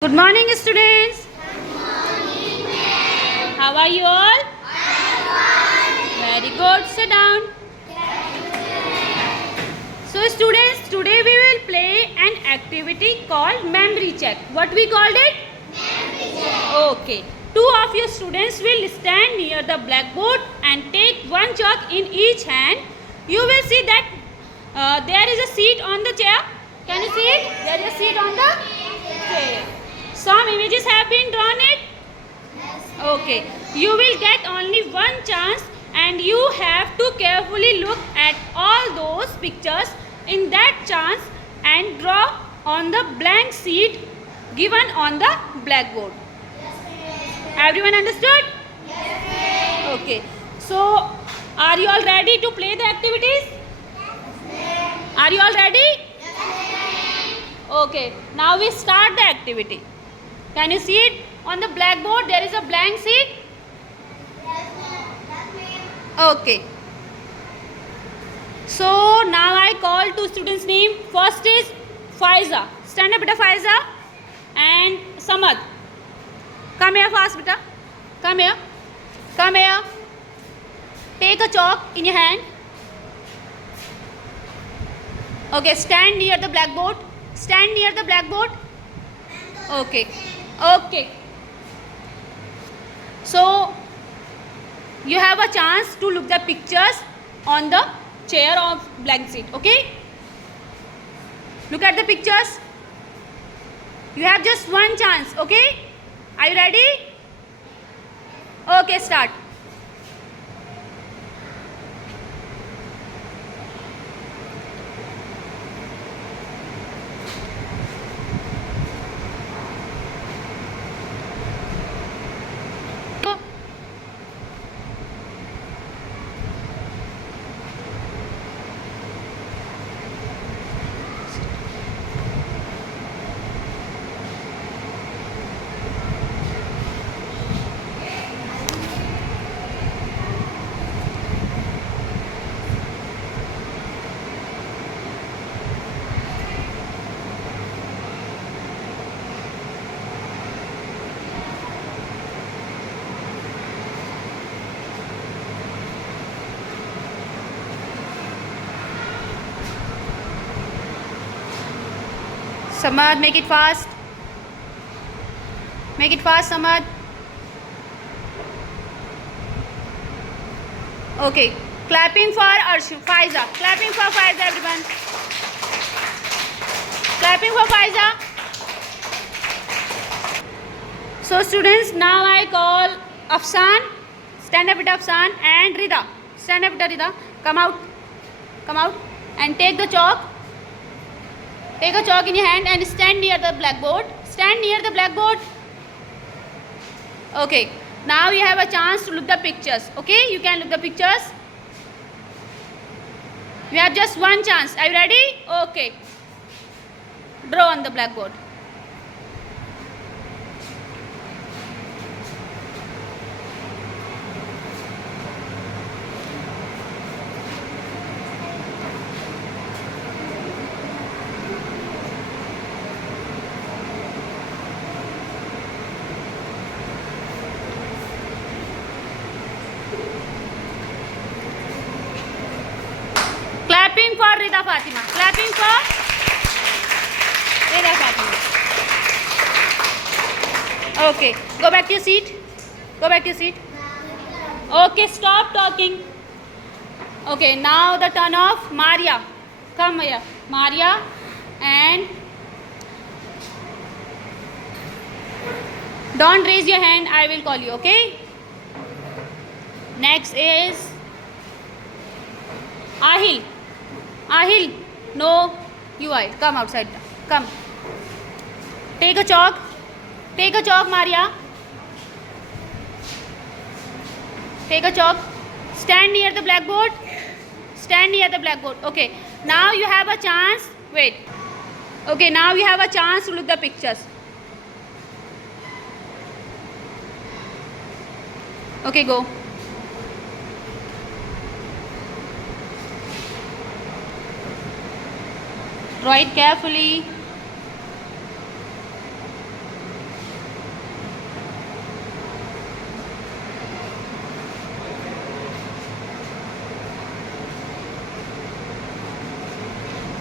Good morning, students. How are you all? Very good. Sit down. So, students, today we will play an activity called memory check. What we called it? Memory check. Okay. Two of your students will stand near the blackboard and take one chalk in each hand. You will see that there is a seat on the chair. Can you see it? There is a seat on the chair. Some images have been drawn it. Okay. You will get only one chance and you have to carefully look at all those pictures in that chance and draw on the blank sheet given on the blackboard. Everyone understood? Okay. So, are you all ready to play the activities? Are you all ready? Okay. Now we start the activity. Can you see it? On the blackboard there is a blank sheet. Okay. So now I call two students' name. First is Faiza. Stand up, beta Faiza. And Samad. Come here fast, beta. Come here. Come here. Take a chalk in your hand. Okay, stand near the blackboard. Stand near the blackboard. Okay. Okay. So you have a chance to look the pictures on the chair of blank sheet. Okay. Look at the pictures. You have just one chance. Okay. Are you ready? Okay, start. Samad, make it fast. Make it fast, Samad. Okay. Clapping for Faiza. Clapping for Faiza, everyone. Clapping for Faiza. So, students, now I call Afsan. Stand up with Afsan and Rida. Stand up with Rida. Come out. Come out. And take the chalk. Take a chalk in your hand and stand near the blackboard. Stand near the blackboard. Okay. Now you have a chance to look the pictures. Okay. You can look the pictures. You have just one chance. Are you ready? Okay. Draw on the blackboard. Clapping for Rida Fatima. Clapping for Rida Fatima. Okay. Go back to your seat. Go back to your seat. Okay. Stop talking. Okay. Now the turn of Maria. Come here. Maria. And don't raise your hand. I will call you. Okay. Next is Ahil. Ahil, no, you are. Come outside. Come. Take a chalk. Take a chalk, Maria. Take a chalk. Stand near the blackboard. Stand near the blackboard. Okay. Now you have a chance. Wait. Okay, now you have a chance to look the pictures. Okay, go. Draw it carefully.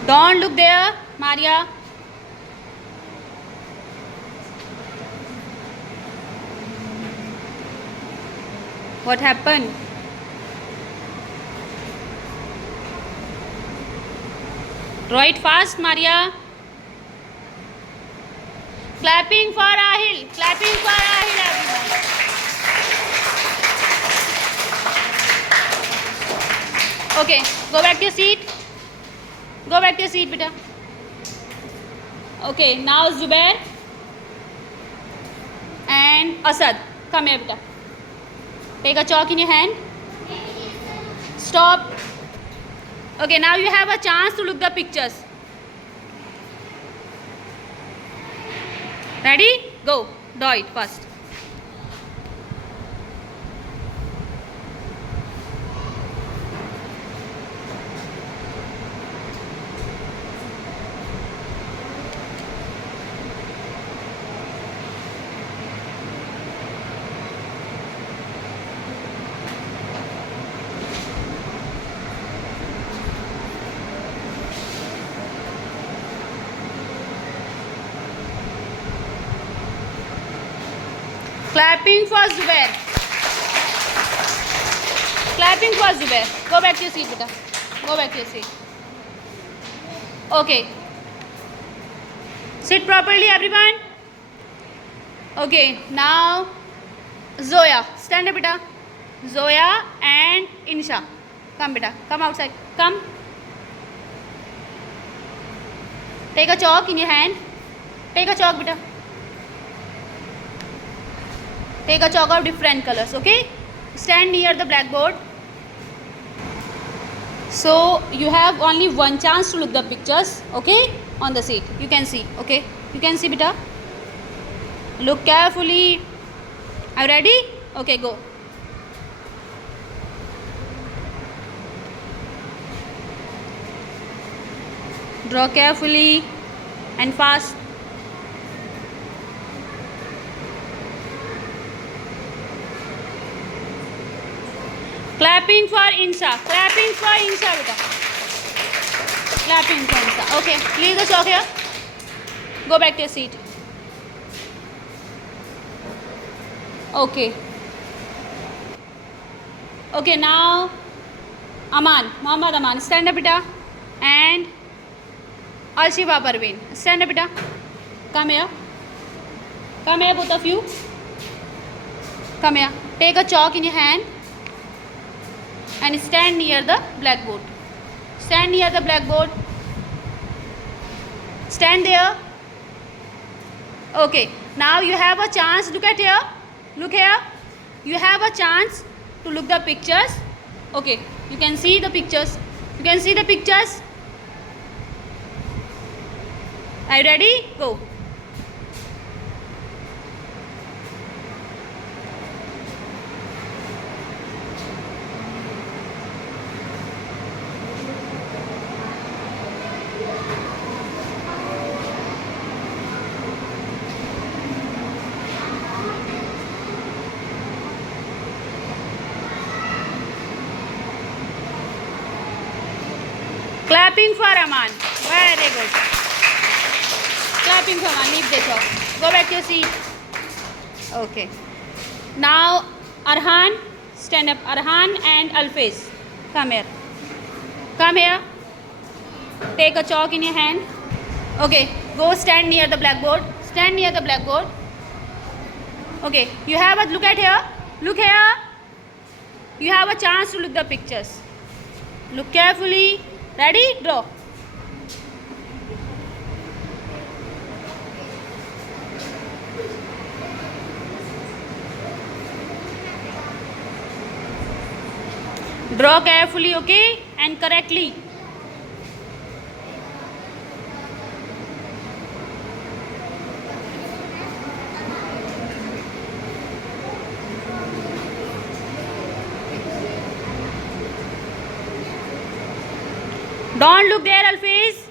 Don't look there, Maria. What happened? Draw it fast, Maria. Clapping for Ahil. Clapping for Ahil, everyone. Okay, go back to your seat. Go back to your seat, beta. Okay, now Zubair and Asad. Come here, beta. Take a chalk in your hand. Stop. Okay, now you have a chance to look the pictures. Ready? Go. Draw it first. Clapping for Zubair. Clapping for Zubair. Go back to your seat, beta. Go back to your seat. Okay. Sit properly, everyone. Okay. Now, Zoya. Stand up, beta. Zoya and Insha. Come, beta. Come outside. Come. Take a chalk in your hand. Take a chalk, beta. Take a chalk of different colors, okay? Stand near the blackboard. So you have only one chance to look the pictures, okay? On the seat. You can see, okay? You can see, beta. Look carefully. Are you ready? Okay, go. Draw carefully and fast. Clapping for Insha. Clapping for Insha, beta. Clapping for Insha. Okay, leave the chalk here. Go back to your seat. Okay. Okay, now Aman, Muhammad Aman, stand up, beta. And Alshiba Parveen, stand up, beta. Come here. Come here, both of you. Come here. Take a chalk in your hand. And stand near the blackboard. Stand near the blackboard. Stand there. Okay. Now you have a chance. Look at here. Look here. You have a chance to look the pictures. Okay. You can see the pictures. You can see the pictures. Are you ready? Go. Clapping for Aman. Very good. Clapping for Aman. Leave the chalk. Go back to your seat. Okay. Now Arhan, stand up. Arhan and Alfez. Come here. Come here. Take a chalk in your hand. Okay. Go stand near the blackboard. Stand near the blackboard. Okay. You have a look at here. Look here. You have a chance to look the pictures. Look carefully. Ready? Draw. Draw carefully, okay? And correctly. Don't look there, Alfiz.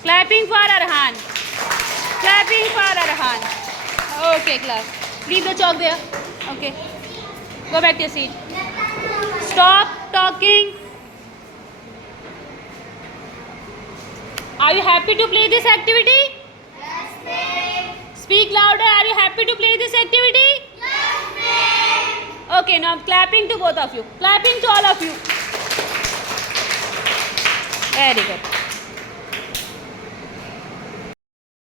Clapping for Arhan. Clapping for Arhan. Okay, class. Leave the chalk there. Okay. Go back to your seat. Stop talking. Are you happy to play this activity? Yes, ma'am. Speak louder. Are you happy to play this activity? Yes, ma'am. Okay, now I'm clapping to both of you. Clapping to all of you. Very good.